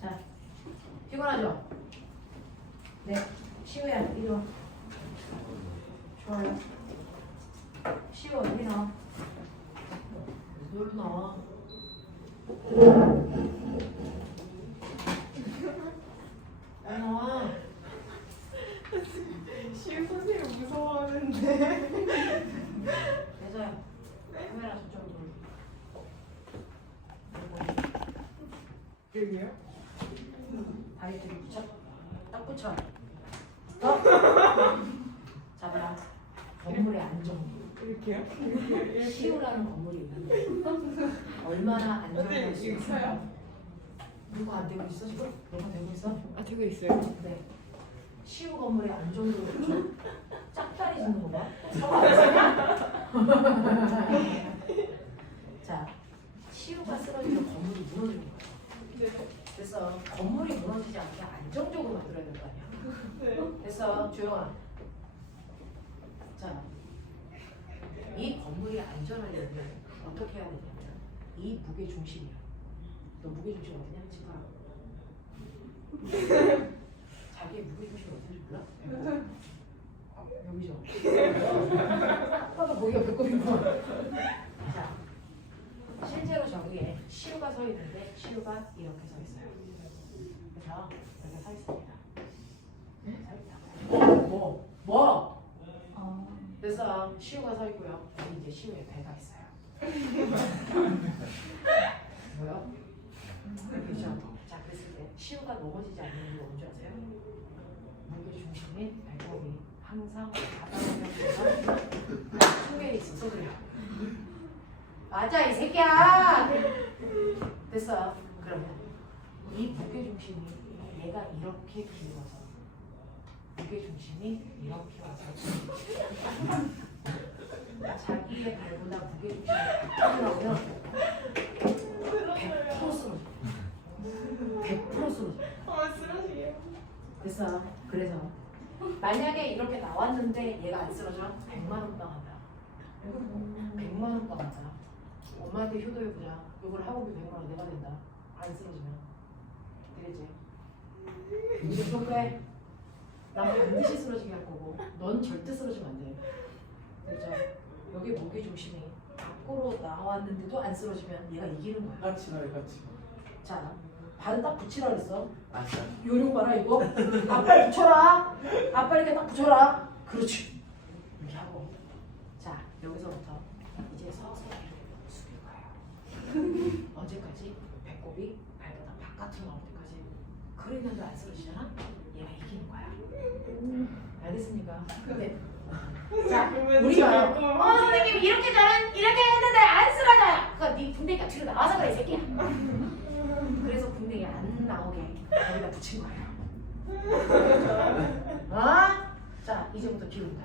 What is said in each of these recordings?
자, 피곤하죠? 네, 시우야, 이리 와. 좋아요. 시우, 어디 나와? 여기 나와. 어디 나와? 시우 선생님 무서워하는데. 대서야, 카메라 저쪽으로 돌려. 여기요? 다리 뒤로 붙여. 딱 붙여. 더. 잡아라. 건물의 안정. 이렇게요? 이렇게? 시우라는 건물이 있는데 얼마나 안정할 수 이거 있어? 서요? 누가 안 되고 있어 지금? 너가 되고 있어? 아 되고 있어요. 네. 시우 건물의 안정도를 좀 짝다리 짓는 거 봐. 자, 시우가 쓰러지면 건물이 무너지는 거야. 네. 그래서 건물이 무너지지 않게 안정적으로 만들어야 될 거 아니야. 네. 됐어, 조용아. 자, 이 건물이 안전하려면 어떻게 해야 되냐면 이 무게 중심이야. 너 무게 중심 어디냐? 지금 자기의 무게 중심 어딘지 몰라? 여기죠. 아빠가 거기가 배꼽이구나. 자, 실제로 저기에 시우가 서 있는데 시우가 이렇게 서 있어요. 그래서 이렇게 서 있습니다. 서 있다. 뭐? 그래서 시우가 서 있고요. 여기 이제 시우의 배가 있어요. 뭐요? 그렇죠. 자, 그랬을 때 시우가 넘어지지 않는 이유가 뭔지 아세요? 무게 중심인 배꼽이 항상 바닥에 숙여 있어서 그래요. 맞아 이 새끼야. 됐어. 그러면 이 무게 중심이 얘가 이렇게 길어서 무게 중심이 이렇게 와서 자기의 발보다 무게 중심이 바뀌게 나오면 100% 쓰러져. 100% 쓰러져. 아 쓰러지게요. 됐어. 그래서 만약에 이렇게 나왔는데 얘가 안 쓰러져? 100만 원 당한다. 100만 원 당한다. 엄마한테 효도해보자. 이걸 학원비 100만 원 내가 된다. 안 쓰러지면. 되겠지? 이제 좀 그래. 난 반드시 쓰러지게 할 거고 넌 절대 쓰러지면 안 돼. 그렇죠? 여기 무게 중심이 밖으로 나왔는데도 안 쓰러지면 얘가 이기는 거야. 같이 가요, 같이. 자, 발은 딱 붙이라 그랬어. 맞아. 요령 봐라 이거. 앞발 붙여라. 앞발 이렇게 딱 붙여라. 그렇지. 이렇게 하고. 자, 여기서부터 이제 서서히 이렇게 숙일 거예요. 언제까지? 배꼽이 발보다 바깥으로 나올 때까지. 그러면도 안 쓰러지잖아? 얘가 이기는 거야. 알겠습니까? 네. 자, 우리가 선생님 이렇게 했는데 안 쓰러져요. 그러니까 네 분대기가 뒤로 나와서 그래 이 새끼야. 그래서 분대기 안 나오게 여기다 붙인 거예요. 자, 이제부터 기울다.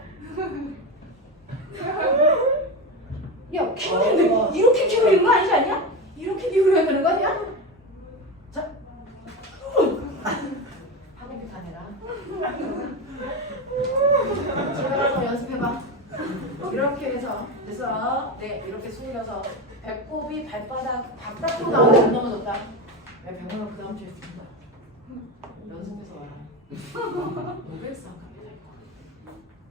야, 기울이는데 이렇게 기울이는 거 아니지 않냐? 이렇게 기울여야 되는 거 아니야? 자, 학원비 가내라. 집에 가서 연습해봐. 이렇게 해서 그래서 네 이렇게 숙여서 배꼽이 발바닥 바깥으로 나오게 안 넘어졌다. 야, 100만 원 그 다음 주에 준다. 연습해서 와라. 노벨상 가게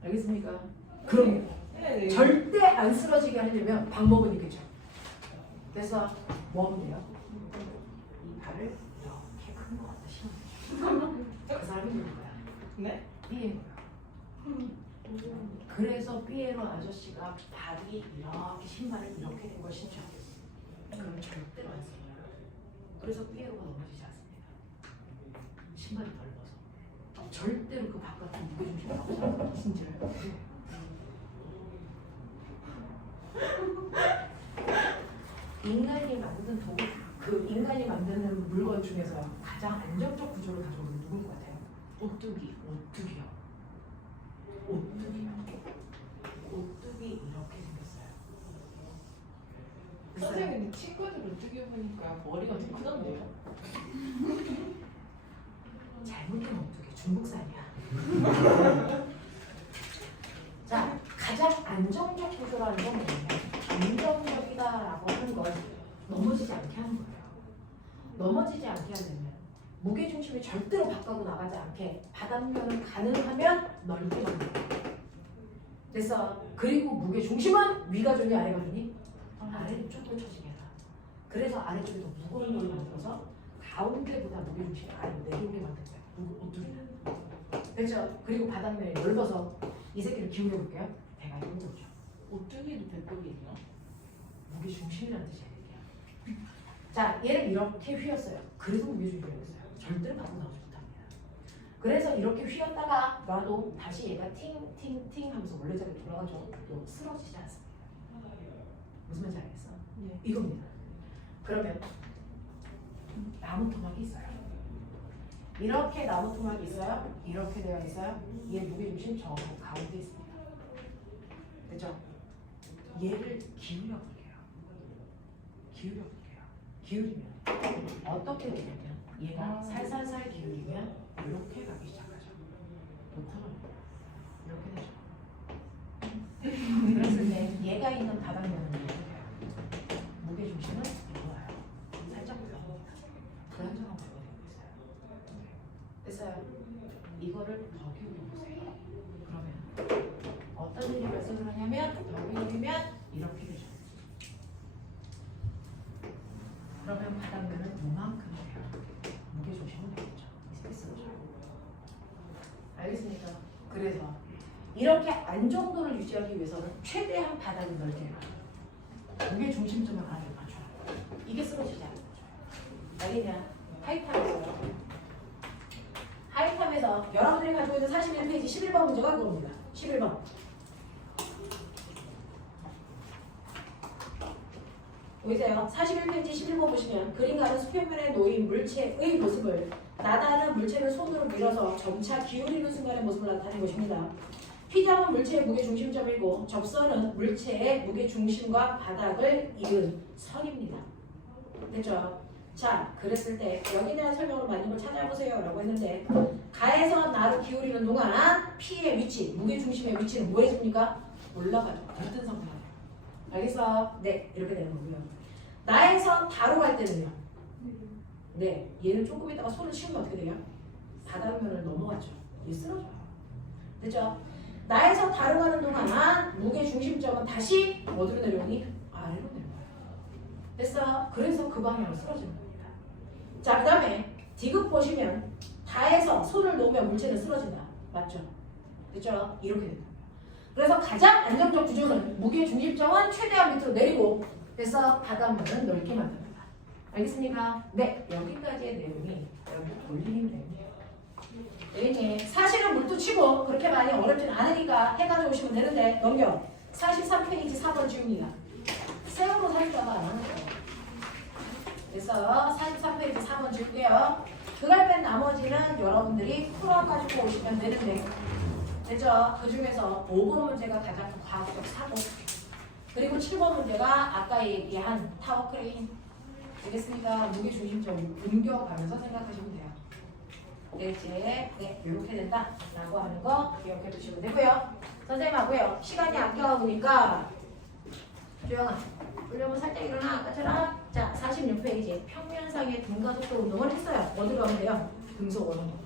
알겠습니까? 그럼 네. 절대 안 쓰러지게 하려면 방법은 있겠죠. 그래서 뭐 하면 돼요? 이 발을 이렇게 큰 거 갖다 심으면 그 사람이 누구 거야? 네? 삐에로야. 그래서 삐에로 아저씨가 발이 이렇게 신발을 이렇게 된 걸 신청했어. 그럼 절대로 안 쓰러져요. 그래서 삐에로가 넘어지지 않습니다. 신발이 넓어서 절대로 그 바깥에 무게중심이 나오지 않아요. 진짜요? 인간이 만든 도구, 그 인간이 만드는 물건 중에서 가장 안정적 구조를 가지고 있는 누구인 것 같아요? 오뚜기요. 오뚜기 이렇게 생겼어요. 선생님 친구들 어떻게 보니까 머리가 되게 크던데요? 잘못된 오뚜기 중국산이야. 자, 가장 안정적 구조라는 건 뭐냐면 안정적이다라고 하는 건 넘어지지 않게 하는 거예요. 넘어지지 않게 하려면 무게중심이 절대로 바꿔도 나가지 않게 바닥면을 가능하면 넓게 만든다. 됐어. 그리고 무게중심은 위가 좋니 아래가 좋니? 아래쪽으로 쳐지게 해라. 그래서 아래쪽에 더 무거운 걸 만들어서 가운데보다 무게중심이 아래로 내려오게 만든 거야. 어떻게? 됐죠? 그리고 바닥면이 넓어서 이 새끼를 기울여 볼게요. 배가 이런 거죠. 오뚜기도 배꼽이에요? 무게중심이라는 뜻이야. 이게. 자, 얘를 이렇게 휘었어요. 그래서 무게중심이었어요. 절대로 바로 나오지 못합니다. 그래서 이렇게 휘었다가 놔도 다시 얘가 팅팅팅 하면서 원래 자리로 돌아가죠. 또 쓰러지지 않습니다. 무슨 말인지 알겠어? 네. 이겁니다. 그러면 나무 토막이 있어요. 이렇게 나무 토막이 있어요. 이렇게 되어 있어요. 얘 무게중심 저 가운데 있습니다. 됐죠? 얘를 기울여 볼게요. 기울여 볼게요. 기울이면 어떻게 되냐면 얘가 살살살 기울이면 이렇게 가기 시작하죠. 보통은 이렇게 되죠. 그랬을 때 얘가 있는 바닥면은 이렇게 돼요. 무게중심은 이거예요. 살짝 올라옵니다. 불안정한 구조가 되고 있어요. 됐어요? 이거를 더 기울여 보세요. 그러면 어떤 일이 발생을 하냐면 더 기울이면 이렇게 되죠. 그러면 바닥면은 요만큼 돼요. 무게중심은 되겠죠. 이 스페이스죠. 알겠습니까? 그래서 이렇게 안정도를 유지하기 위해서는 최대한 바닥을 넓게 해요. 무게중심점을 아래로 맞춰요. 이게 쓰러지지 않는 거죠. 알겠냐? 하이탑에서요. 하이탑에서 여러분들이 가지고 있는 41페이지 11번 문제가 그겁니다. 11번. 보이세요? 41페이지 11번 보시면 그림 가는 수평면에 놓인 물체의 모습을 나다는 물체를 손으로 밀어서 점차 기울이는 순간의 모습을 나타낸 것입니다. 휘장은 물체의 무게중심점이고 접선은 물체의 무게중심과 바닥을 이은 선입니다. 됐죠? 자, 그랬을 때 여기에 대한 설명으로 맞는 걸 찾아보세요 라고 했는데 가에서 나로 기울이는 동안 P의 위치, 무게중심의 위치는 뭐 해줍니까? 올라가죠. 들뜬 상태예요. 알겠어? 네, 이렇게 되는 거고요. 나에서 다로 갈 때는요. 네, 얘는 조금 있다가 손을 치우면 어떻게 돼요? 바닥면을 넘어가죠. 얘 쓰러져요. 됐죠? 나에서 다로 가는 동안 무게중심점은 다시 어디로 내려오니? 아래로 내려와요. 됐어? 그래서 그 방향으로 쓰러지는 겁니다. 자, 그 다음에 디귿 보시면 다에서 손을 놓으면 물체는 쓰러진다. 맞죠? 됐죠? 이렇게 된다. 그래서 가장 안정적 구조는 무게중심점은 최대한 밑으로 내리고 그래서 바닥면은 넓게 만듭니다. 알겠습니까? 네, 여기까지의 내용이 여기 돌리는 내용이에요. 내용이 사실은 물도 치고 그렇게 많이 어렵진 않으니까 해가지고 오시면 되는데 넘겨. 43페이지 4번 지웁니다. 세우고 살다가 안 하는 거예요. 그래서 43페이지 4번 지울게요. 그걸 뺀 나머지는 여러분들이 풀어가지고 오시면 되는데 됐죠? 그 중에서 5번 문제가 가장 과학적 사고 그리고 7번 문제가 아까 얘기한 타워 크레인 되겠습니까? 무게중심점 옮겨가면서 생각하시면 돼요. 되겠지? 네, 이렇게 된다 라고 하는 거 기억해 두시면 되고요. 선생님하고요. 시간이 아까우니까 조영아 그러면 살짝 일어나 아까처럼 자 46페이지 평면상의 등가속도 운동을 했어요. 어디로 가면 돼요? 등속 원운동.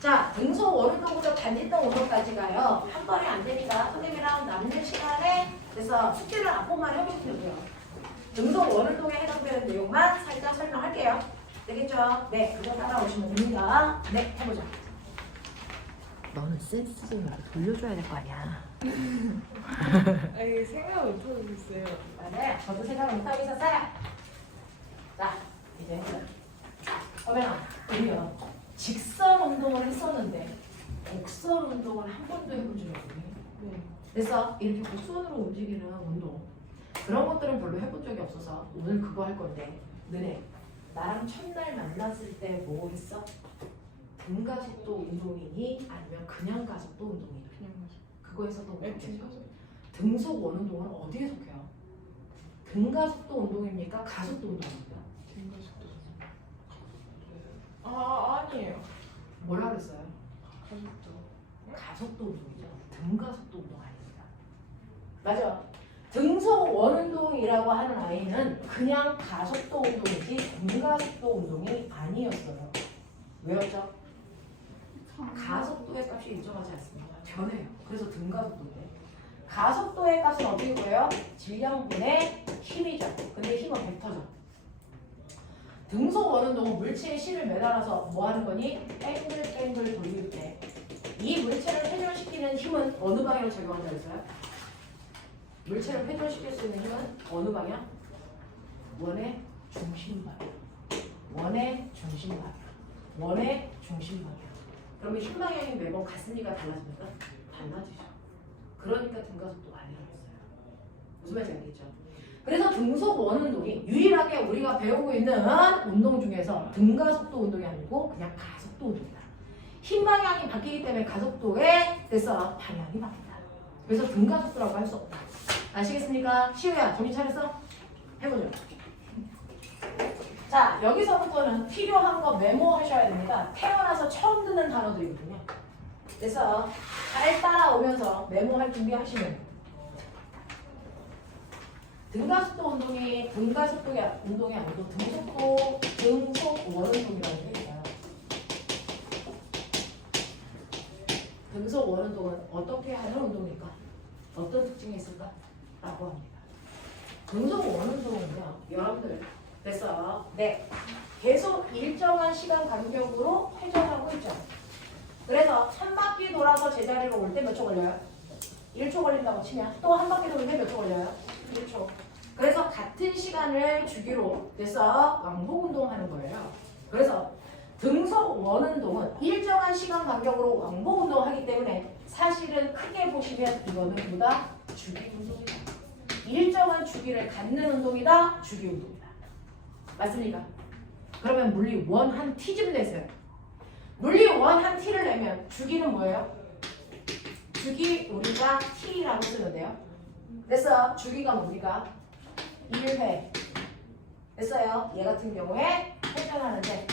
자, 등속 원운동부터 반지동 운동까지 가요. 한 번에 안 되니까 선생님이랑 남는 시간에 그래서 숙제를 앞부분만 해보시고요. 등속 원운동에 해당되는 내용만 살짝 설명할게요. 되겠죠? 네, 그거 따라오시면 됩니다. 네, 해보자. 너는 센스 좀 돌려줘야 될 거 아니야. 아니 생각을 못하고 있어요. 네, 저도 생각을 못하고 있었어요. 자, 이제 해보자. 어머나, 우리요. 직선 운동을 했었는데 곡선 운동을 한 번도 해본 적이 없네. 네. 그래서 이렇게 곡선으로 움직이는 운동 그런 것들은 별로 해본 적이 없어서 오늘 그거 할 건데 너네 나랑 첫날 만났을 때 뭐 했어? 등가속도 운동이니 아니면 그냥 가속도 운동이니? 그냥 가서. 그거 했었던 네, 거죠? 등가속. 등속 원운동은 어디에 속해요? 등가속도 운동입니까? 가속도 운동입니까? 등가속도. 아 아니에요. 뭐라 그랬어요? 가속도. 가속도 운동이죠. 등가속도 운동 아닙니다. 맞아. 등속 원운동이라 A라고 하는 아이는 그냥 가속도 운동이지 등가속도 운동이 아니었어요. 왜였죠? 가속도의 값이 일정하지 않습니다. 변해요. 그래서 등가속도인데 가속도의 값은 어떻게 보여요? 질량분의 힘이죠. 근데 힘은 벡터죠. 등속 원운동은 물체의 실을 매달아서 뭐 하는 거니? 뺑글뺑글 돌릴 때 이 물체를 회전시키는 힘은 어느 방향으로 작용한다 했어요? 물체를 회전시킬 수 있는 힘은 어느 방향? 원의 중심 방향. 원의 중심 방향. 원의 중심 방향. 그러면 힘 방향이 매번 같습니까? 달라집니까? 달라지죠. 그러니까 등가속도가 아니라고 했어요. 무슨 말인지 알겠죠? 그래서 등속 원운동이 유일하게 우리가 배우고 있는 운동 중에서 등가속도 운동이 아니고 그냥 가속도 운동이다. 힘 방향이 바뀌기 때문에 가속도에 대해서 방향이 바뀐다. 그래서 등가속도라고 할 수 없다. 아시겠습니까? 시우야 정신 차렸어? 해보죠. 자, 여기서부터는 필요한 거 메모하셔야 됩니다. 태어나서 처음 듣는 단어들이거든요. 그래서 잘 따라오면서 메모할 준비하시면 등가속도 운동이 등가속도 운동이 아니고 등속 원운동이라는 게 있어요. 등속 원운동은 어떻게 하는 운동일까? 어떤 특징이 있을까? 라고 합니다. 등속 원운동은요, 여러분들 그래서 네, 계속 일정한 시간 간격으로 회전하고 있죠. 그래서 한 바퀴 돌아서 제자리로 올 때 몇 초 걸려요? 1초 걸린다고 치면 또 한 바퀴 도는데 몇 초 걸려요? 1초. 그래서 같은 시간을 주기로 돼서 왕복 운동하는 거예요. 그래서 등속 원운동은 일정한 시간 간격으로 왕복 운동하기 때문에 사실은 크게 보시면 이거는 보다 주기 운동이다. 일정한 주기를 갖는 운동이다. 주기 운동이다. 맞습니까? 그러면 물리 원 한 t쯤 됐어요. 물리 원 한 t를 내면 주기는 뭐예요? 주기 우리가 t라고 쓰는데요. 그래서 주기가 뭡니까? 1회 됐어요. 얘 같은 경우에 회전하는데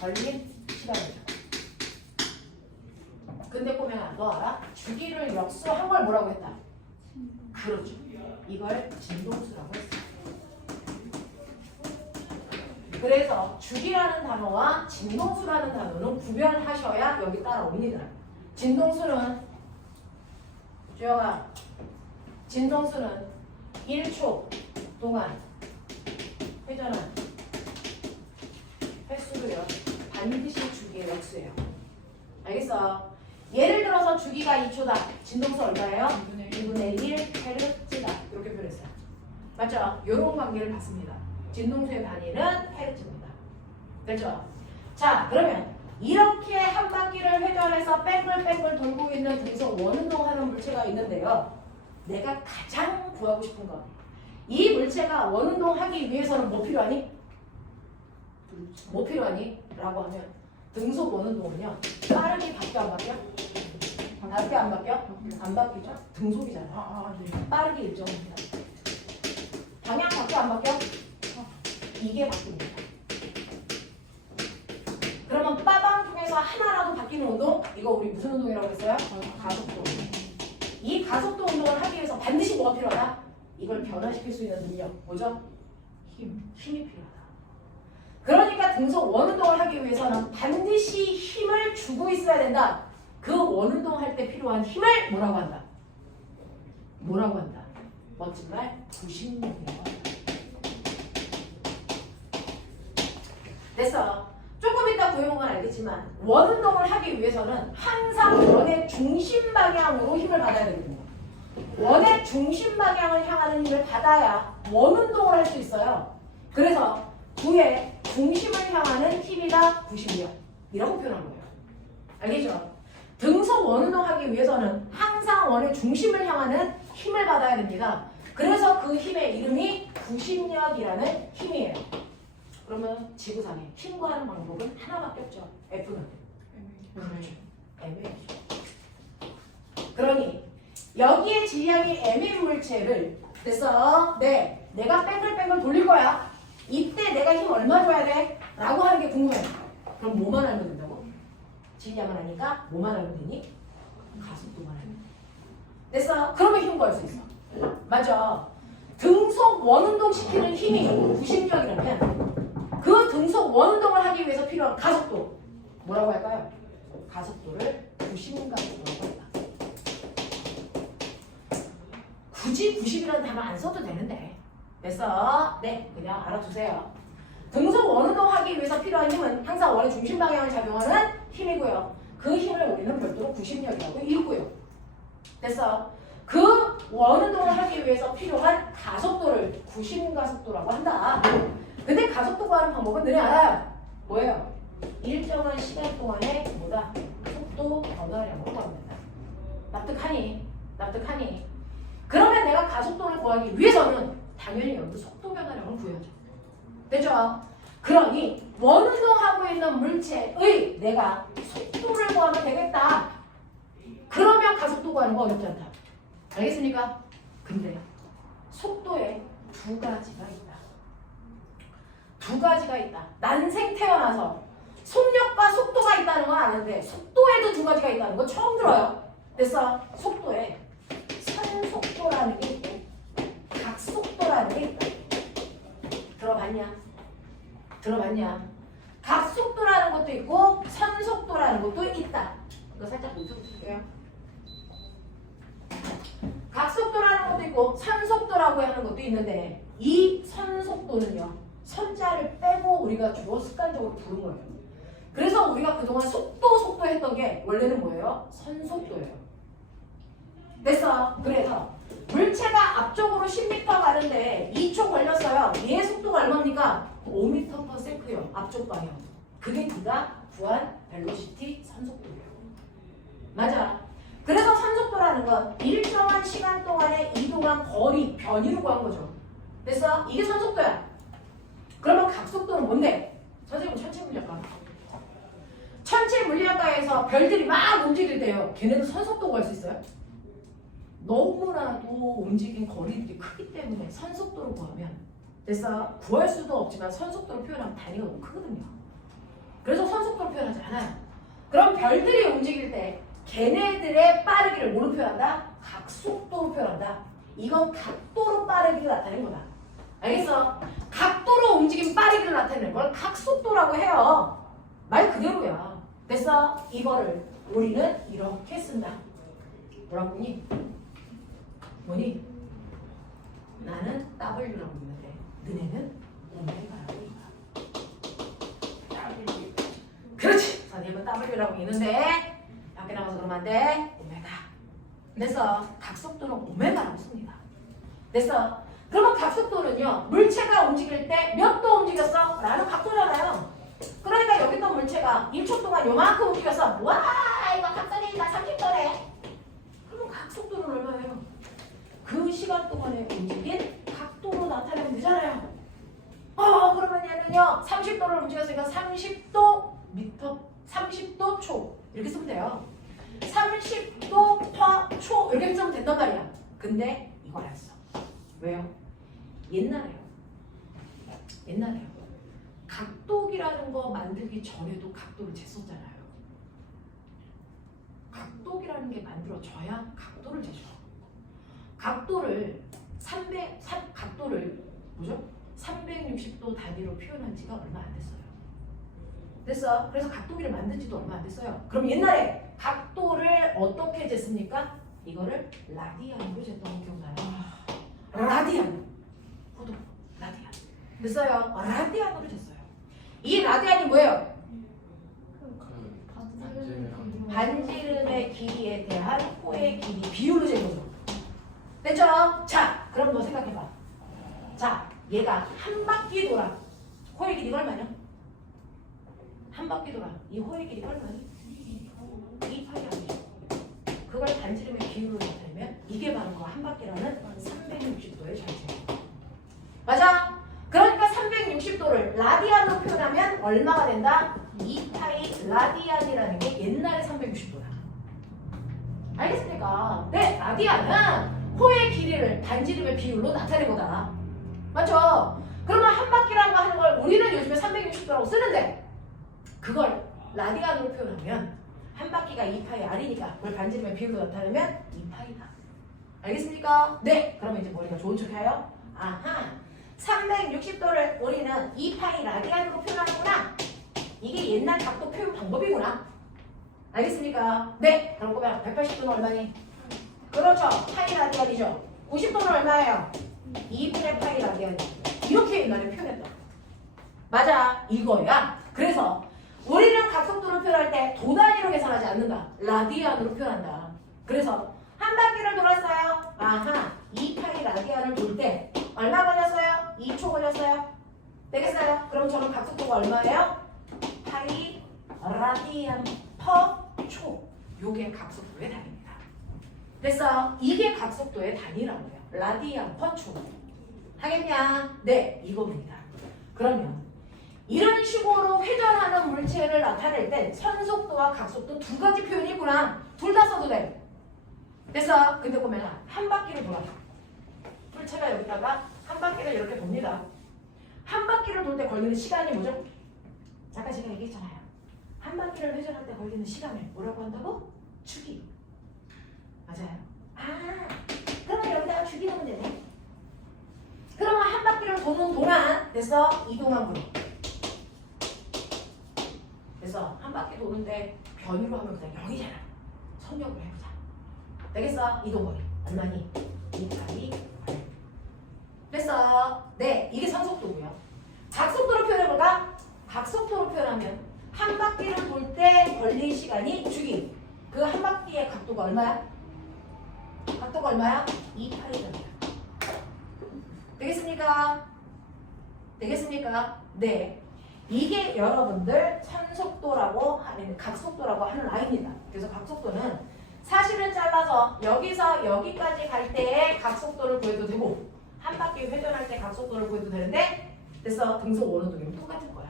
걸린 시간이죠. 근데 꼬맹아 너 알아? 주기를 역수한 걸 뭐라고 했다? 그렇죠. 이걸 진동수라고 했어요. 그래서 주기라는 단어와 진동수라는 단어는 구별하셔야 여기 따라옵니다. 진동수는 주영아, 진동수는 1초 동안 회전한 횟수로요. 반드시 주기의 역수예요. 알겠어? 예를 들어서 주기가 2초다. 진동수 얼마예요? 2분의 1 헤르츠다. 이렇게 표현했어요. 맞죠? 이런 관계를 봤습니다. 진동수의 단위는 헤르츠입니다. 됐죠? 자, 그러면 이렇게 한 바퀴를 회전해서 뺑글뺑글 돌고 있는 등속 원운동하는 물체가 있는데요. 내가 가장 구하고 싶은 거. 이 물체가 원운동하기 위해서는 뭐 필요하니? 뭐 필요하니? 라고 하면 등속 원운동은요. 빠르게 바뀌어 안 바뀌어? 바뀌어 안 바뀌어? 안 바뀌죠? 등속이잖아. 네. 빠르게 일정합니다. 방향 바뀌어 안 바뀌어? 이게 바뀝니다. 그러면 빠방 중에서 하나라도 바뀌는 운동? 이거 우리 무슨 운동이라고 했어요? 가속도 운동. 이 가속도 운동을 하기 위해서 반드시 뭐가 필요하다? 이걸 변화시킬 수 있는 능력. 뭐죠? 힘이 필요하다. 그러니까 등속 원운동을 하기 위해서는 반드시 힘을 주고 있어야 된다. 그 원운동 할 때 필요한 힘을 뭐라고 한다? 뭐라고 한다? 멋진 말, 구심력이라고 한다. 됐어. 조금 이따 구해온 건 알겠지만 원운동을 하기 위해서는 항상 원의 중심 방향으로 힘을 받아야 되거든요. 원의 중심 방향을 향하는 힘을 받아야 원운동을 할 수 있어요. 그래서 구의 중심을 향하는 힘이다 구심력 이라고 표현한 거예요. 알겠죠? 등속 원운동 하기 위해서는 항상 원의 중심을 향하는 힘을 받아야 됩니다. 그래서 그 힘의 이름이 구심력이라는 힘이에요. 그러면 지구상에 힘 구하는 방법은 하나밖에 없죠. F는. 그렇죠. MA죠. 그러니 여기에 질량이 M인 물체를 그래서 내가 뺑글뺑글 돌릴 거야. 이때 내가 힘 얼마 줘야 돼? 라고 하는 게 궁금해. 그럼 뭐만 알면 된다고? 질량을 하니까 뭐만 알면 되니? 가속도만 알면 돼. 됐어? 그러면 힘 구할 수 있어. 맞아. 등속 원운동 시키는 힘이 90력이라면 그 등속 원운동을 하기 위해서 필요한 가속도 뭐라고 할까요? 가속도를 90가속도라고 한다. 굳이 90이라는 단어 안 써도 되는데 됐어? 네, 그냥 알아두세요. 등속 원운동 하기 위해서 필요한 힘은 항상 원의 중심 방향을 작용하는 힘이고요. 그 힘을 우리는 별도로 90력이라고 읽고요. 됐어? 그 원운동을 하기 위해서 필요한 가속도를 90가속도라고 한다. 근데 가속도 구하는 방법은 너네 알아요. 뭐예요? 일정한 시간 동안에 뭐다? 속도 변화량으로 구하면 된다. 납득하니? 납득하니? 그러면 내가 가속도를 구하기 위해서는 당연히 여기서 속도 변화량을 구해야죠. 됐죠? 그러니 원운동하고 있는 물체의 내가 속도를 구하면 되겠다. 그러면 가속도 구하는 거 어렵지 않다. 알겠습니까? 근데 속도에 두 가지가 있다. 두 가지가 있다. 난생 태어나서 속력과 속도가 있다는 건 아는데 속도에도 두 가지가 있다는 거 처음 들어요. 됐어? 속도에 선속도라는 게 있고 각속도라는 게 있다. 들어봤냐? 들어봤냐? 각속도라는 것도 있고 선속도라는 것도 있다. 이거 살짝 멈춰볼게요. 각속도라는 것도 있고 선속도라고 하는 것도 있는데 이 선속도는요. 선자를 빼고 우리가 주로 습관적으로 부른 거예요. 그래서 우리가 그동안 속도 했던 게 원래는 뭐예요? 선속도예요. 됐어? 그래서 물체가 앞쪽으로 10m 가는데 2초 걸렸어요. 얘의 속도가 얼마입니까? 5m/s요. 앞쪽 방향. 그게 네가 구한 벨로시티 선속도예요. 맞아. 그래서 선속도라는 건 일정한 시간 동안에 이동한 거리, 변이로 구한 거죠. 됐어? 이게 선속도야. 그러면 각속도는 뭔데? 선생님은 천체물리학과. 천체물리학과에서 별들이 막 움직일 때요. 걔네도 선속도 구할 수 있어요? 너무나도 움직인 거리들이 크기 때문에 선속도로 구하면 됐어? 구할 수도 없지만 선속도로 표현하면 단위가 너무 크거든요. 그래서 선속도로 표현하지 않아요. 그럼 별들이 움직일 때 걔네들의 빠르기를 뭐로 표현한다? 각속도로 표현한다. 이건 각도로 빠르기를 나타내는 거다. 알겠어? 각도로 움직인 빠르기를 나타내는 걸 각속도라고 해요. 말 그대로야. 됐어? 이거를 우리는 이렇게 쓴다. 뭐라고 했니? 뭐니? 나는 W라고 있는데 너네는 오메가라고 있다. 그렇지! 선생님은 W라고 있는데 밖에 나가서 그러면 안 돼. 오메가. 그래서 각속도는 오메가라고 씁니다. 됐어? 그러면 각속도는요. 물체가 움직일 때 몇 도 움직였어? 라는 각도잖아요. 그러니까 여기 있던 물체가 1초 동안 요만큼 움직였어. 와 이거 각도니까 30도네. 그러면 각속도는 얼마예요? 그 시간 동안에 움직인 각도로 나타내면 되잖아요. 그러면 얘는요 30도를 움직였으니까 30도 미터 30도 초 이렇게 쓰면 돼요. 30도 파 초 이렇게 쓰면 된단 말이야. 근데 이걸 안 써. 왜요? 옛날에요. 각도기라는 거 만들기 전에도 각도를 쟀었잖아요. 각도기라는 게 만들어져야 각도를 재죠. 각도를 360도 단위로 표현한 지가 얼마 안 됐어요. 됐어? 그래서 각도기를 만든 지도 얼마 안 됐어요. 그럼 옛날에 각도를 어떻게 쟀습니까? 이거를 라디안으로 쟀던 거 기억나요? 라디안. 호도 라디안. 됐어요? 라디안으로 쟀어요. 이 라디안이 뭐예요? 반지름의 길이에 대한 호의 길이 비율로 잰 거죠. 됐죠? 자, 그럼 너 생각해봐. 자, 얘가 한 바퀴 돌아. 호의 길이가 얼마냐? 한 바퀴 돌아. 이 호의 길이가 얼마니? 2파이 아니죠. 그걸 반지름의 비율로 나타내면 이게 바로 그 한 바퀴라는 360도의 전체. 맞아? 그러니까 360도를 라디안으로 표현하면 얼마가 된다? 2파이 라디안이라는 게 옛날에 360도다. 알겠습니까? 네, 라디안은 호의 길이를 반지름의 비율로 나타낸 거다. 맞죠? 그러면 한 바퀴라고 하는 걸 우리는 요즘에 360도라고 쓰는데 그걸 라디안으로 표현하면 한 바퀴가 2파이 R이니까 그걸 반지름의 비율로 나타내면 2파이다. 알겠습니까? 네. 그러면 이제 머리가 좋은 척해요. 아하. 360도를 우리는 2파이 라디안으로 표현하는구나. 이게 옛날 각도 표현 방법이구나. 알겠습니까? 네. 그럼 꼬면 180도는 얼마니? 그렇죠. 파이 라디안이죠. 90도는 얼마예요? 2분의 파이 라디안. 이렇게 옛날에 표현했다. 맞아. 이거야. 그래서 우리는 각속도를 표현할 때 도 단위로 계산하지 않는다. 라디안으로 표현한다. 그래서 한 바퀴를 돌았어요. 아하. 2파이 라디안을 돌 때 얼마 걸렸어요? 2초 걸렸어요. 되겠어요? 그럼 저는 각속도가 얼마예요? 파이 라디안 퍼 초. 요게 각속도의 단위입니다. 됐어? 이게 각속도의 단위라고요. 라디안 퍼 초. 하겠냐? 네, 이겁니다. 그러면 이런 식으로 회전하는 물체를 나타낼 땐 선속도와 각속도 두 가지 표현이 있구나. 둘 다 써도 돼. 됐어? 근데 보면 한 바퀴를 돌아. 물체가 여기다가 한 바퀴를 이렇게 돕니다. 한 바퀴를 돌 때 걸리는 시간이 뭐죠? 아까 제가 얘기했잖아요. 한 바퀴를 회전할 때 걸리는 시간을 뭐라고 한다고? 주기. 맞아요. 아, 그러면 여기다가 주기 넣으면 되네. 그러면 한 바퀴를 도는 동안 됐어? 이동한 거로. 그래서 한 바퀴 도는데 변으로 하면 그냥 0이잖아. 선역으로 해보자. 되겠어? 이동거리 얼마니? 2파이 됐어? 네, 이게 선속도고요. 각속도로 표현해볼까? 각속도로 표현하면 한 바퀴를 돌 때 걸린 시간이 주기. 그 한 바퀴의 각도가 얼마야? 각도가 얼마야? 2파이입니다. 되겠습니까? 되겠습니까? 네. 이게 여러분들 선속도라고 하는 각속도라고 하는 라인입니다. 그래서 각속도는 사실은 잘라서 여기서 여기까지 갈 때의 각속도를 구해도 되고 한 바퀴 회전할 때 각속도를 구해도 되는데 됐어. 등속 원운동이면 똑같은 거야.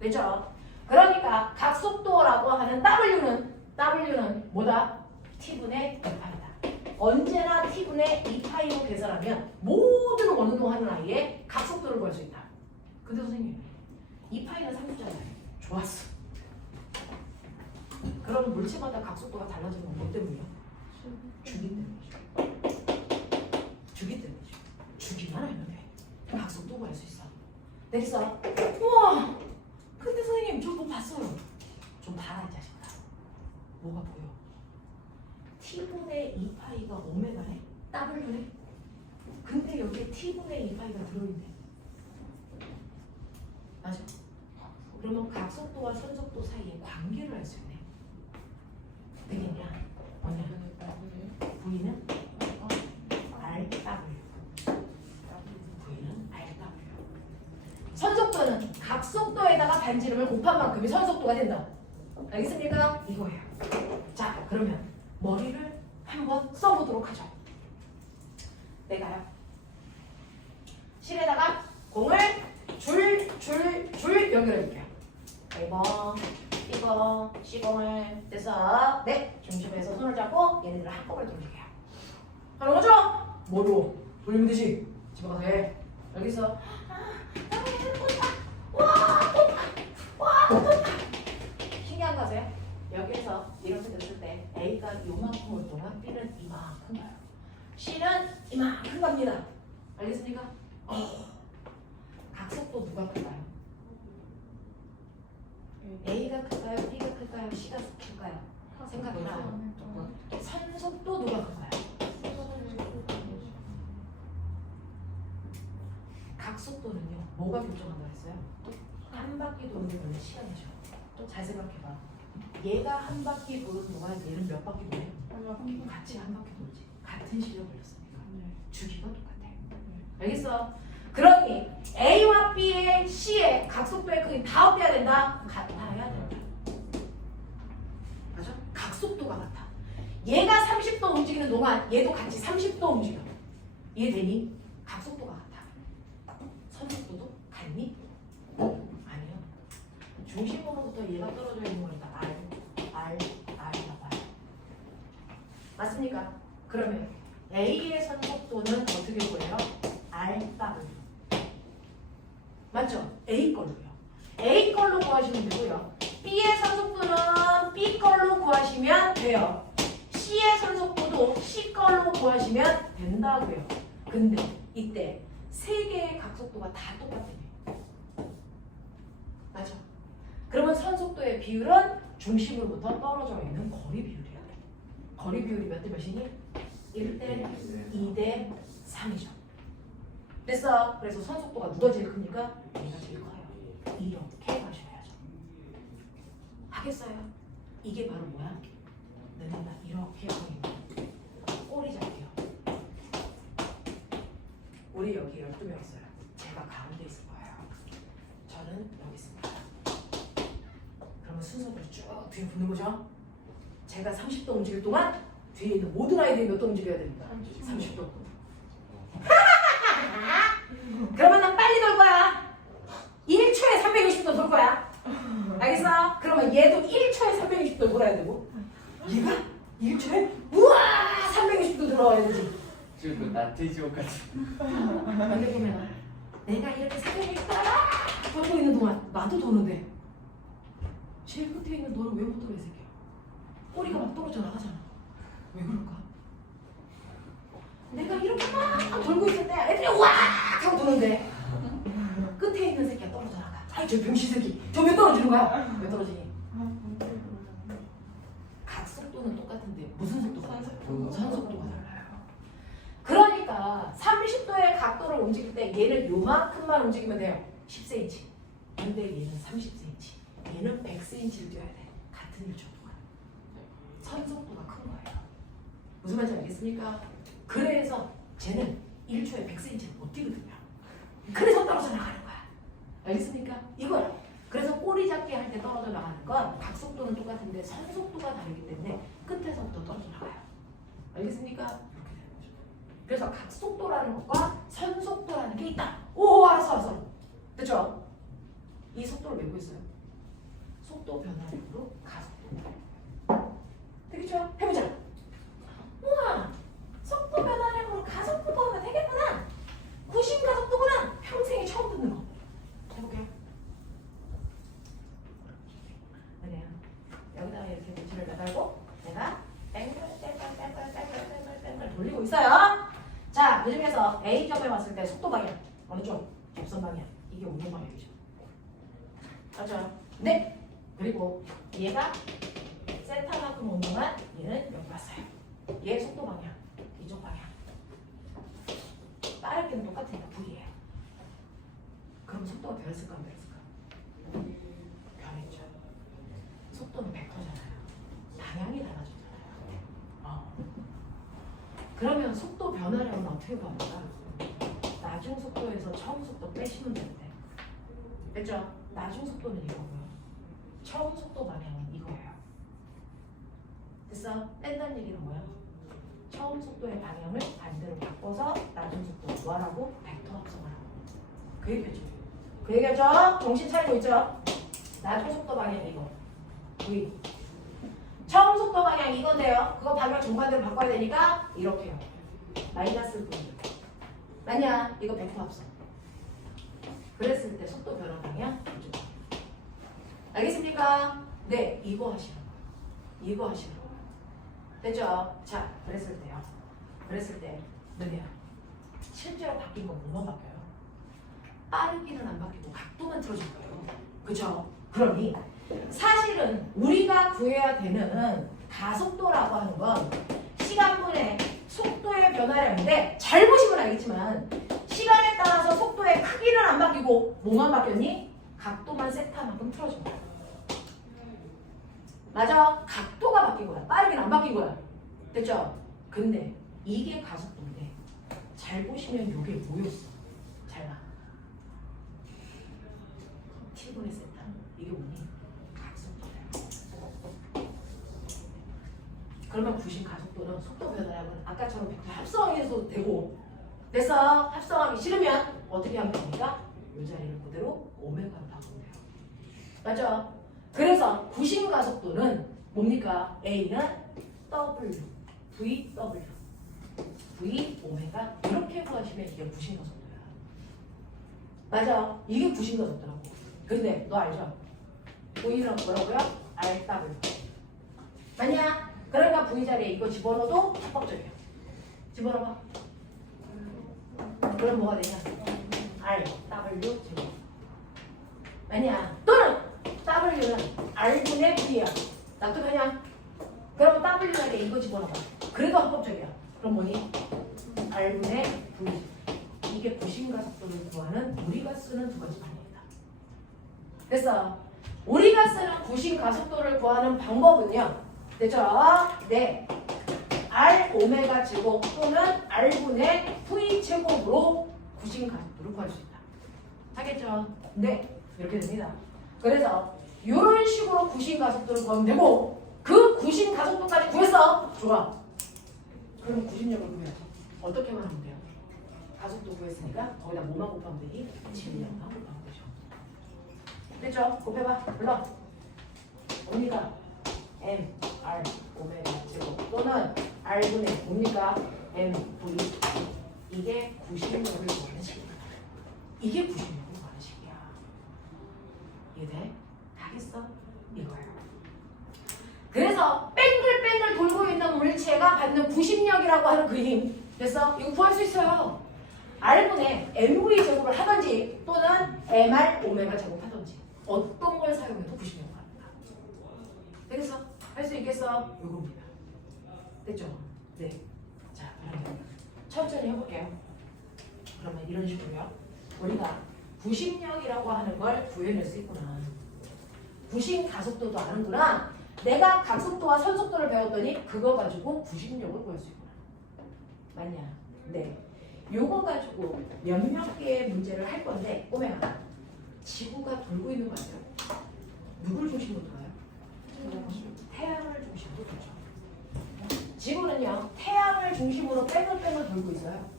되죠? 그러니까 각속도라고 하는 W는 뭐다? T분의 2파이다. 언제나 T분의 2파이로 계산하면 모든 원운동 하는 아이의 각속도를 구할 수 있다. 근데 선생님 2파이는 3주잖아요. 좋았어. 그럼 물체마다 각속도가 달라지는 건 뭐 때문이야? 주기 때문이죠. 주기 때문이죠. 주기만 알면 돼. 각속도 구할 수 있어. 됐어? 우와! 근데 선생님 저 뭐 봤어요. 좀 봐라 이 자식아. 뭐가 보여? T분의 2파이가 오메가네? W네? 근데 여기에 T분의 2파이가 들어있네. 맞아. 그러면 각속도와 선속도 사이에 관계를 알 수 있네. 되겠냐? 뭐냐? V는 RW. V는 RW. 선속도는 각속도에다가 반지름을 곱한 만큼이 선속도가 된다. 알겠습니까? 이거예요. 자, 그러면 머리를 한번 써보도록 하죠. 내가요. 실에다가 공을 줄 연결해줄게요. 이거 시공을 돼서 네 중심에서 손을 잡고 얘네들을 한꺼번에 돌릴게요. 하는 거죠? 뭐로? 돌리면 되지. 집에 가서 해. 여기 있어. 와 신기한 거세요? 여기에서 이렇게 됐을 때 A가 요만큼 올 동안 B는 이만큼 가요. C는 이만큼 갑니다. 알겠습니까? 각속도 누가 클까요? A가 클까요? B가 클까요? C가 클까요? 생각해라. 선속도 누가 클까요? 각속도는요. 뭐가 결정한다 했어요? 한 바퀴 도는 데 걸리는 시간이죠. 또 잘 생각해봐. 얘가 한 바퀴 도는 동안 얘는 몇 바퀴 도네? 같이 한 바퀴 돌지. 같은 시간 걸렸으니까. 주기가 똑같아. 알겠어? 그러니 A와 B의 C의 각속도의 크기 다 어때야 된다? 같아야 된다. 맞아? 각속도가 같아. 얘가 30도 움직이는 동안 얘도 같이 30도 움직여. 이해되니? 각속도가 같아. 선속도도 같니? 아니요. 중심으로부터 얘가 떨어져 있는 거니까 R 봐봐요. 맞습니까? 그러면 A의 선속도는 어떻게 보여요? RW. 맞죠? A 걸로요. A 걸로 구하시면 되고요. B의 선속도는 B 걸로 구하시면 돼요. C의 선속도도 이것도 C 걸로 구하시면 된다고요. 근데 이때 세 개의 각속도가 다 똑같아요. 맞아. 그러면 선속도의 비율은 중심으로부터 떨어져 있는 거리 비율이야. 거리 비율이 몇 대 몇이니? 1대 2대 3이죠. 됐어. 그래서 선속도가 누가 제일 큽니까? 얘가 제일 커요. 이렇게 가셔야죠. 하겠어요? 이게 바로 뭐야? 내가 이렇게 보이는 꼬리 잡기요. 우리 여기 12명 있어요. 제가 가운데 있을 거예요. 저는 여기 있습니다. 그러면 순서대로 쭉 뒤에 붙는 거죠. 제가 30도 움직일 동안 뒤에 있는 모든 아이들이 몇 도 움직여야 됩니까? 30도. 그러면 난 빨리 돌 거야. 1초에 360도 돌 거야. 알겠어? 그러면 얘도 1초에 360도 돌아야 되고 얘가 1초에 우와 360도 돌아와야 되지. 지금 그 나태지옥 같은. 근데 보면 내가 이렇게 360도 돌고 있는 동안 나도 도는데 제일 끝에 있는 너는 왜 못 돌아 이 새끼야? 꼬리가 막 떨어져 나가잖아. 왜 그럴까? 내가 이렇게 막 돌고 있을 때 애들이 우와 하고 도는데 끝에 있는 새끼가 떨어져 나가. 아이 저 병신 새끼 저 왜 떨어지는 거야? 왜 떨어지니? 각 속도는 똑같은데 무슨 속도가 달라요? 선속도가 달라요. 그러니까 30도의 각도를 움직일 때 얘는 요만큼만 움직이면 돼요. 10cm. 근데 얘는 30cm. 얘는 100cm를 뛰어야 돼. 같은 1초 동안. 선속도가 큰 거예요. 무슨 말인지 알겠습니까? 그래서 쟤는 1초에 100cm를 못 뛰거든요. 그래서 떨어져 나가는 거야. 알겠습니까? 이거야. 그래서 꼬리 잡기 할 때 떨어져 나가는 건 각속도는 똑같은데 선속도가 다르기 때문에 끝에서부터 떨어져 나가요. 알겠습니까? 이렇게 되는 거죠. 그래서 각속도라는 것과 선속도라는 게 있다. 오 알았어. 됐죠? 이 속도를 외우고 있어요. 속도 변화량으로 가속도. 되겠죠? 해보자. 우와 속도 변화량으로 가속도 하면 되겠구나. 구심 가속도구나. 평생에 처음 듣는 거. 해볼게요. 그래요. 여기다가 이렇게 물질을 매달고 내가 뺑글 돌리고 있어요. 자, 그 중에서 A점에 왔을 때 속도 방향 어느 쪽? 접선 방향. 이게 운동 방향이죠. 맞죠? 네. 그리고 얘가 세타만큼 운동한 얘는 여기 왔어요. 얘 속도 방향 이쪽 방향. 빠르게는 똑같으니까 V예요. 그럼 속도가 변했을까 안 변했을까? 변했죠. 속도는 벡터잖아요. 방향이 달라졌잖아요. 그러면 속도 변화량은 어떻게 구합니까? 나중 속도에서 처음 속도 빼시면 되는데 됐죠? 나중 속도는 이거고요. 처음 속도 방향은 이거예요. 됐어? 뺀다는 얘기는 뭐야? 처음 속도의 방향을 반대로 바꿔서 나중 속도 뭐하라고? 벡터 합성하라고. 그 얘기죠. 그 얘기죠? 정신 차리고 있죠? 나중 속도 방향 이거. V. 처음 속도 방향 이건데요. 그거 방향 정반대로 바꿔야 되니까 이렇게요. 마이너스 V. 맞냐? 이거 벡터 합성. 그랬을 때 속도 변화 방향 이쪽. 알겠습니까? 네, 이거 하시는 거예요. 이거 하시는 거예요. 됐죠? 자, 그랬을 때요. 그랬을 때 뭐냐? 실제로 바뀐 건 뭐만 바뀌어요? 빠르기는 안 바뀌고 각도만 틀어진 거예요. 그쵸? 그러니 사실은 우리가 구해야 되는 가속도라고 하는 건 시간분의 속도의 변화량인데 잘 보시면 알겠지만 시간에 따라서 속도의 크기는 안 바뀌고 뭐만 바뀌었니? 각도만 세타만큼 틀어진 거야. 맞아. 각도가 바뀐 거야. 빠르게는 안 바뀐 거야. 됐죠? 근데 이게 가속도인데 잘 보시면 이게 뭐였어? 잘 봐. T분의 세타. 이게 뭐니? 가속도야. 그러면 구심 가속도는 속도 변화량은 아까처럼 벡터 합성해서 되고 됐어? 합성하기 싫으면 어떻게 하면 됩니까? 이 자리를 그대로 오메가로 바꾸면 돼요. 맞죠? 그래서 구심 가속도는 뭡니까? A는 W, VW, V 오메가 이렇게 구하시면 이게 구심 가속도야. 맞아. 이게 구심 가속도라고. 근데 너 알죠? V는 뭐라고요? RW. 맞냐? 그러니까 V 자리에 이거 집어넣어도 합법적이야. 집어넣어봐. 그럼 뭐가 되냐? R, W 제곱. 아니야. 또는 W는 R분의 V야. 납득하냐? 그럼 W 자리에 이거 집어넣어봐. 그래도 합법적이야. 그럼 뭐니? R분의 V. 이게 부심가속도를 구하는 우리가 쓰는 두 가지 방법이다. 됐어. 우리가 쓰는 부심가속도를 구하는 방법은요. 됐죠? 네. R 오메가 제곱 또는 R분의 V 제곱으로 부심가속도를 구할 수 있다. 하겠죠? 네. 이렇게 됩니다. 그래서 이런 식으로 구심가속도를 구하면 되고 그 구심가속도까지 구했어. 좋아. 그럼 구심력을 구해야죠. 어떻게만 하면 돼요? 가속도 구했으니까 거기다 뭐만 곱하면 되니? 질량만 곱하면 되죠. 됐죠? 곱해봐. 불러. 뭡니까? M, R, 오메가 제곱 또는 R분의 뭡니까? M, V. 이게 구심력을 구하는 식이야. 이게 구심력을 구하는 식이야. 이해돼? 가겠어? 이거예요. 그래서 뺑글뺑글 돌고 있는 물체가 받는 구심력이라고 하는 그 힘. 됐어? 이거 구할 수 있어요. R분의 MV 제곱을 하든지 또는 MR 오메가 제곱 하든지 어떤 걸 사용해도 구심력을 합니다. 되겠어? 할 수 있겠어? 요겁니다. 됐죠? 네. 자, 그러면 천천히 해볼게요. 그러면 이런 식으로요. 우리가 부심력이라고 하는 걸 구해낼 수 있구나. 부심 가속도도 아는구나. 내가 각속도와 선속도를 배웠더니 그거 가지고 부심력을 구할 수 있구나. 맞냐? 네. 요거 가지고 몇몇 개의 문제를 할 건데 꼬맹아, 지구가 돌고 있는 거 아니에요? 누굴 중심으로 돌아요? 태양을 중심으로 돌죠. 지구는요 태양을 중심으로 뺑글뺑글 돌고 있어요.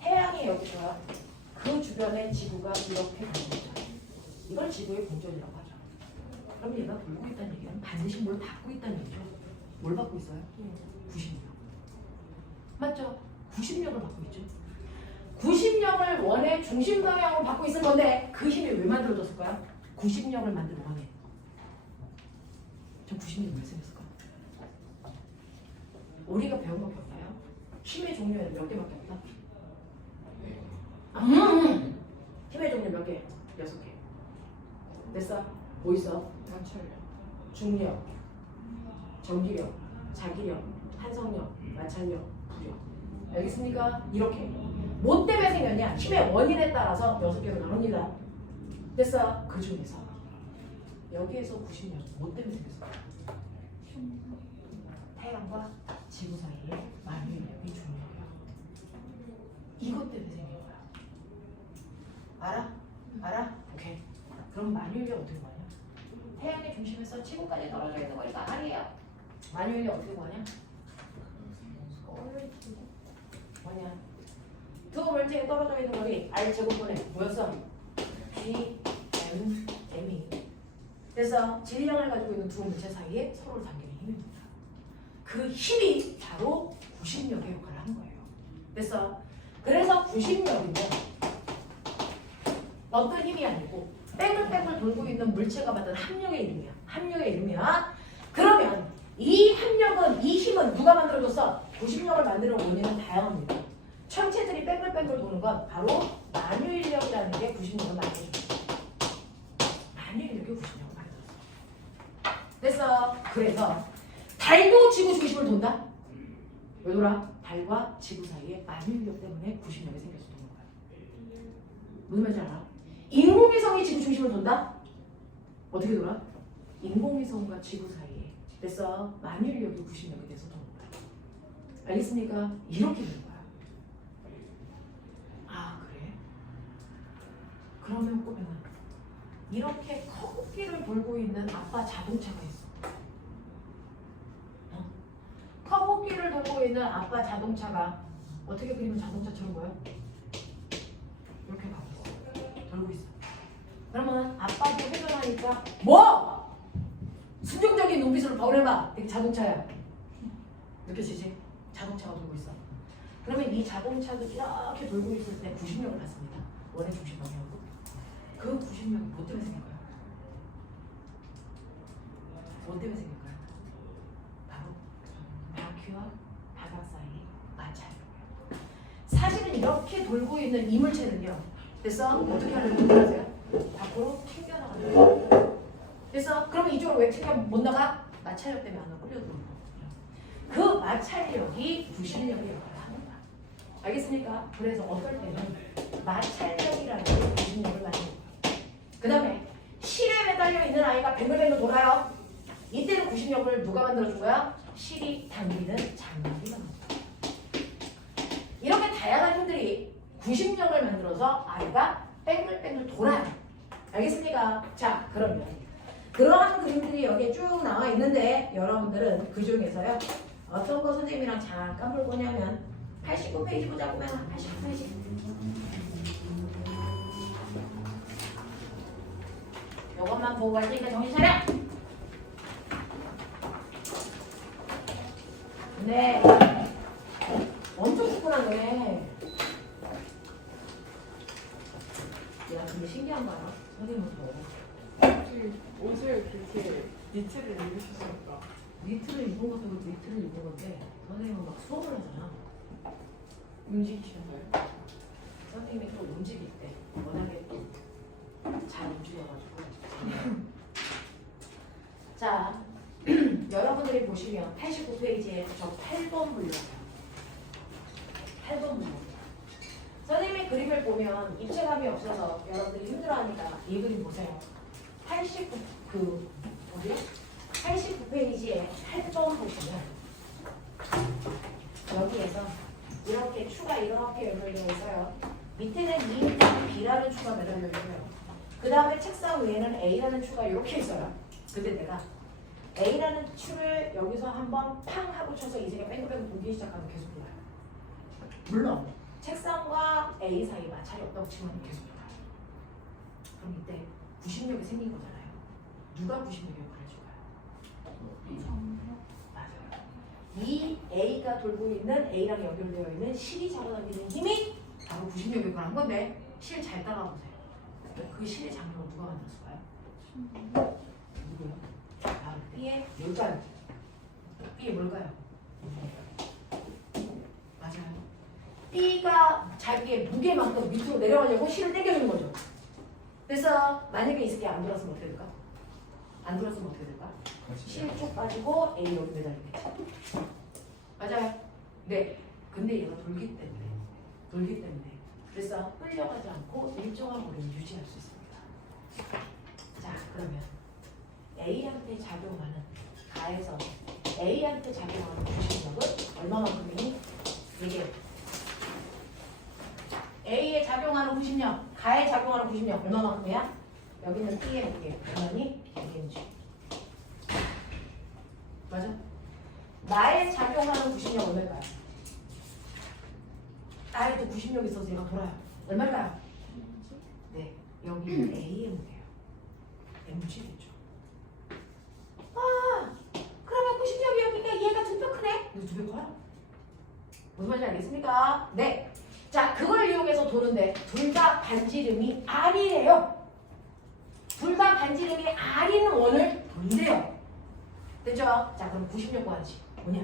태양이 여기서요. 그 주변에 지구가 이렇게 돌립니다. 이걸 지구의 공전이라고 하죠. 그럼 얘가 돌고 있다는 얘기는 반드시 뭘 받고 있다는 얘기죠. 뭘 받고 있어요? 구심력. 맞죠? 구심력을 받고 있죠. 구심력을 원의 중심 방향으로 받고 있을 건데 그 힘이 왜 만들어졌을까요? 구심력을 만드는 원인. 저 구심력이 왜 생겼을까요? 우리가 배운 거 기억나요? 힘의 종류에는 몇 개밖에 없다? 힘의 종류 몇 개? 6개. 됐어? 뭐 있어? 마찰력. 중력, 전기력, 자기력, 한성력, 마찰력, 부력. 알겠습니까? 이렇게. 뭐 때문에 생겼냐? 힘의 원인에 따라서 6개로 나눕니다. 됐어? 그 중에서 여기에서 구심력 뭐 때문에 생겼어? 태양과 지구 사이에 만유인력이 중요해요. 이것 때문에 생긴 거야. 알아? 알아? 오케이. 그럼 만유인력 어떻게 구하냐? 태양의 중심에서 지구까지 떨어져 있는 거니까 아니에요. 만유인력 어떻게 구하냐? 뭐냐? 두 물체에 떨어져 있는 거리 R 제곱분의 뭐였어? P, M, M이. 그래서 질량을 가지고 있는 두 물체 사이에 서로를 당기는 힘입니다. 그 힘이 바로 구심력의 역할을 하는 거예요. 됐어? 그래서 구심력인데 어떤 힘이 아니고 뺑글뺑글 돌고 있는 물체가 받은 합력의 이름이야. 합력의 이름이야. 그러면 이 합력은, 이 힘은 누가 만들어줬어? 구심력을 만드는 원인은 다양합니다. 천체들이 뺑글뺑글 도는 건 바로 만유인력이라는 게 구심력을 만들어줍니다. 만유인력이 구심력을 만들어줘. 됐어? 그래서 달도 지구 중심을 돈다? 왜 돌아? 달과 지구 사이에 만유인력 때문에 구심력이 생겨서 도는 거야. 무슨 말인지 알아? 인공위성이 지구 중심을 돈다? 어떻게 돌아? 인공위성과 지구 사이에. 됐어? 만유인력이 구심력이 돼서 도는 거야. 알겠습니까? 이렇게 되는 거야. 아, 그래? 그러면 꼬맹아, 이렇게 커브길을 돌고 있는 아빠 자동차가 있어. 커브길을 돌고 있는 아빠 자동차가 어떻게 그리면 자동차처럼 보여? 이렇게 가고 있어. 돌고 있어. 그러면 아빠도 회전하니까 뭐? 순정적인 눈빛으로 보내봐. 이게 자동차야. 느껴지지? 자동차가 돌고 있어. 그러면 이 자동차도 이렇게 돌고 있을 때 구심력을 받습니다. 원의 중심 방향으로. 그 구심력이 뭐 때문에 생긴 거야? 뭐 때문에 생길까요? 바로 바퀴와 바닥 사이 마찰력이에요. 사실은 이렇게 돌고 있는 이물체는요. 됐어? 어떻게 하려고 하세요? 밖으로 튕겨나가는 거예요. 됐어? 그러면 이쪽으로 왜 튕겨 못 나가? 마찰력 때문에 안 끌려 들어오는 거예요. 그 마찰력이 부실력의 역할을 합니다. 알겠습니까? 그래서 어떨 때는 마찰력이라는 게 부실력을 많이 해요. 그 다음에 실에 매달려 있는 아이가 뱅글뱅글 돌아요. 이때는 구심력을 누가 만들어준 거야? 실이 당기는 장력이 만들어준 거야. 이렇게 다양한 힘들이 구심력을 만들어서 아이가 뱅글뱅글 돌아요. 알겠습니까? 자, 그러면 그러한 그림들이 여기에 쭉 나와 있는데 여러분들은 그 중에서요 어떤 거 선생님이랑 잠깐 볼 거냐면 89페이지 보자 보면 89페이지 요것만 보고 갈 테니까 정신 차려! 네 엄청 푸근하네. 야 근데 신기한 거 알아? 선생님은 혹시 옷을 그렇게 니트를 입으시니까 니트를 입은 것도 그렇고 니트를 입은 건데 선생님은 막 수업을 하잖아. 움직이시나요? 선생님이 또 움직일 때 워낙에 또 잘 움직여가지고 자 여러분들이 보시면 89페이지에 저 8번 물려요. 8번 물려. 선생님이 그림을 보면 입체감이 없어서 여러분들이 힘들어하니까 이 그림 보세요. 89페이지에 8번 보시면 여기에서 이렇게 추가 이렇게 연결되어 있어요. 밑에는 2m B라는 추가 매달려 있고요. 그 다음에 책상 위에는 A라는 추가 이렇게 있어요. 근데 내가 A라는 추를 여기서 한번 팡 하고 쳐서 이 색이 뺑글뺑글 돌기 시작하면 계속 돌아요. 물론 책상과 A 사이 마찰이 없다고 치면 계속 돌아요. 그럼 이때 구심력이 생긴 거잖아요. 누가 구심력을 해줄까요? 맞아요. 이 A가 돌고 있는 A랑 연결되어 있는 실이 잡아당기는 힘이 바로 구심력을 한 건데 실 잘 따라보세요. 그 실의 장력을 누가 만들었을까요? 누구요? 바로 B의 뭘까요? B의 뭘까요? 맞아요. B가 자기의 무게만큼 밑으로 내려가려고 실을 당겨주는 거죠. 그래서 만약에 이 새끼 안 돌았으면 어떻게 될까? 안 돌았으면 어떻게 될까? 실 쭉 빠지고 A 여기 매달리겠죠. 맞아요. 네. 근데 얘가 돌기 때문에 그래서 끌려가지 않고 일정한 거리를 유지할 수 있습니다. 자, 그러면 A한테 작용하는 가에서 A한테 작용하는 구심력은 얼마만큼이니? 얘기해. A에 작용하는 구심력, 가에 작용하는 구심력 얼마만큼이야? 여기는 B의 무게, 그러니 B인지. 맞아? 나에 작용하는 구심력 얼마일까요? 나에도 구심력이 있어서 얘가 돌아요. 얼마일까요? 네, 여기는 A의 무게예요. mg겠죠. 아, 그러면 구심력이 여기가 얘가 두 배 크네? 이거 두 배 커요? 무슨 말인지 알겠습니까? 네. 자, 그걸 이용해서 도는데 둘 다 반지름이 R이에요. 둘 다 반지름이 R인 원을 돈대요. 됐죠? 자, 그럼 구심력 구하식 뭐냐?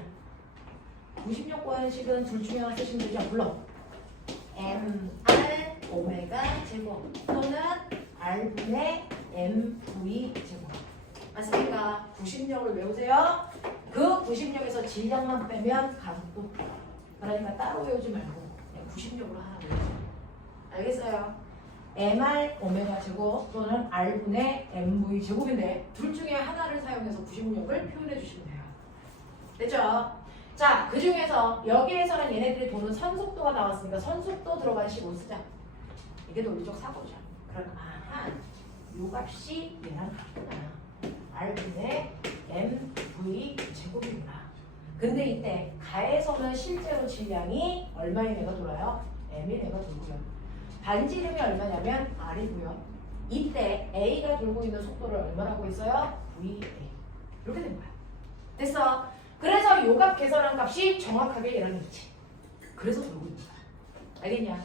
구심력 구하식은 둘 중에 하나 쓰시면 되죠? 물론 mr 오메가 제곱 또는 r분의 mv 제곱 맞습니까? 구심력을 외우세요. 그 구심력에서 질량만 빼면 가속도 그러니까 따로 외우지 말고 그냥 구심력으로 하나 외우세요. 알겠어요? mr 오메가 제곱 또는 r분의 mv 제곱인데 둘 중에 하나를 사용해서 구심력을 표현해 주시면 돼요. 됐죠? 자, 그 중에서 여기에서는 얘네들이 도는 선속도가 나왔으니까 선속도 들어간 식으로 쓰자. 이게 논리적 사고죠. 그럼 아하, 요 값이 얘랑 같구나. r분의 mv 제곱이구나. 근데 이때 가에서는 실제로 질량이 얼마인 애가 돌아요? m인 애가 돌고요. 반지름이 얼마냐면 r이고요. 이때 a가 돌고 있는 속도를 얼마라고 했어요? va. 이렇게 된 거야. 됐어? 그래서 요값 계산한 값이 정확하게 얘랑 일치. 그래서 돌고 있는 거야. 알겠냐?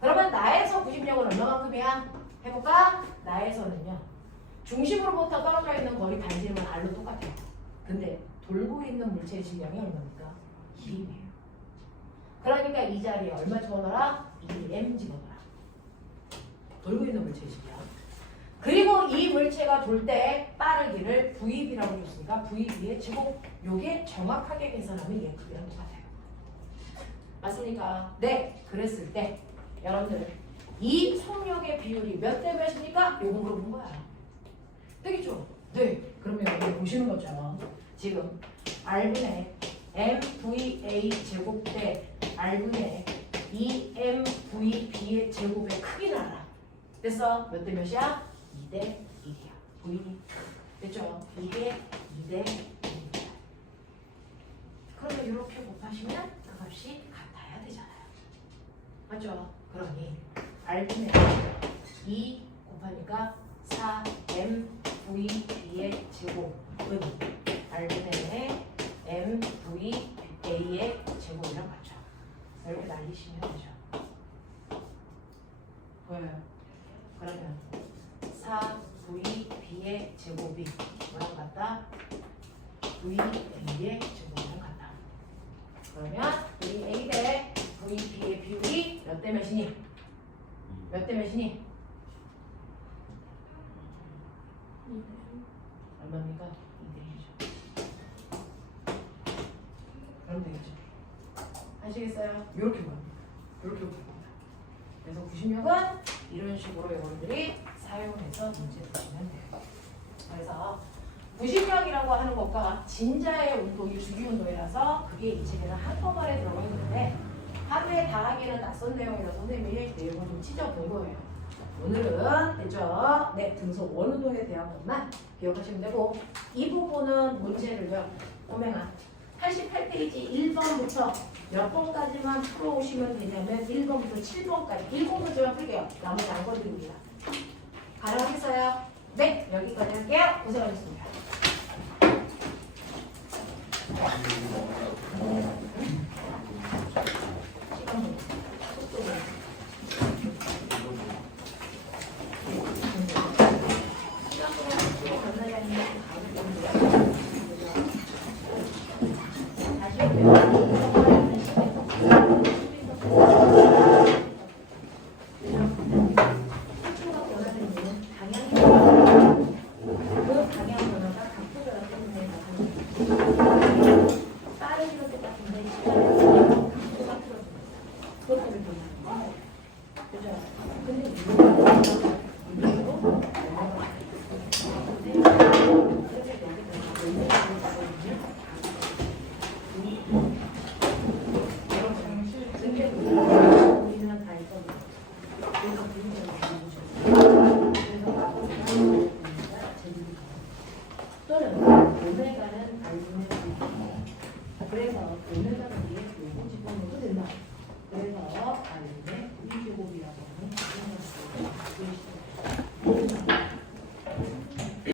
그러면 나에서 구심력은 얼마만큼이야? 해볼까? 나에서는요. 중심으로부터 떨어져 있는 거리 단지름은 R로 똑같아요. 근데 돌고 있는 물체의 질량이 얼마입니까? 2m이에요. 그러니까 이 자리에 얼마 집어넣어라? 2m 집어넣어라. 돌고 있는 물체의 질량. 그리고 이 물체가 돌 때 빠르기를 VB라고 줬으니까 VB의 제곱. 요게 정확하게 계산하면 얘 크기랑 똑같아요. 맞습니까? 네. 그랬을 때 여러분들 이 속력의 비율이 몇 대 몇입니까? 요거 물어본 거야. 되겠죠? 네. 그러면 여기 보시는 것처럼 지금 R분의 MVA 제곱 대 R분의 EMVB의 제곱의 크기는 알아. 됐어? 몇 대 몇이야? 2대 1이야. 보이니? 됐죠? 이게 2대 1입니다. 그러면 이렇게 곱하시면 그 값이 같아야 되잖아요. 맞죠? 그러니 R분의 2 곱하니까 4MVB의 제곱은 R분의 MVA의 제곱이랑 같죠. 이렇게 날리시면 되죠. 보여요? 그러면 4VB의 제곱이 뭐랑 같다? VA의 제곱이랑 같다. 그러면 우리 A 대 VB의 비율이 몇 대 몇이니? 몇 대 몇이니? 얼마입니까? 2대 1이죠. 그럼 되겠죠. 하시겠어요? 이렇게 보면 이렇게 보면 그래서 구심력은 이런 식으로 여러분들이 사용해서 문제 푸시면 돼요. 그래서 구심력이라고 하는 것과 진자의 운동이 주기운동이라서 그게 이 책에는 한꺼번에 들어가 있는데 하루에 다 하기는 낯선 내용이라서 선생님이 내용을 좀 찢어본 거예요. 오늘은 됐죠? 네, 등속 원운동에 대한 것만 기억하시면 되고 이 부분은 문제를요. 꼬맹아 88페이지 1번부터 몇 번까지만 풀어오시면 되냐면 1번부터 7번까지 1번부터만 풀게요. 나머지 안 걸립니다. 가능하겠어요? 네, 여기까지 할게요. 고생하셨습니다. 시간 보내세요. 속도로. 시간 보내서 건너야 하는 다시 우리는 다 있거든요. 그래서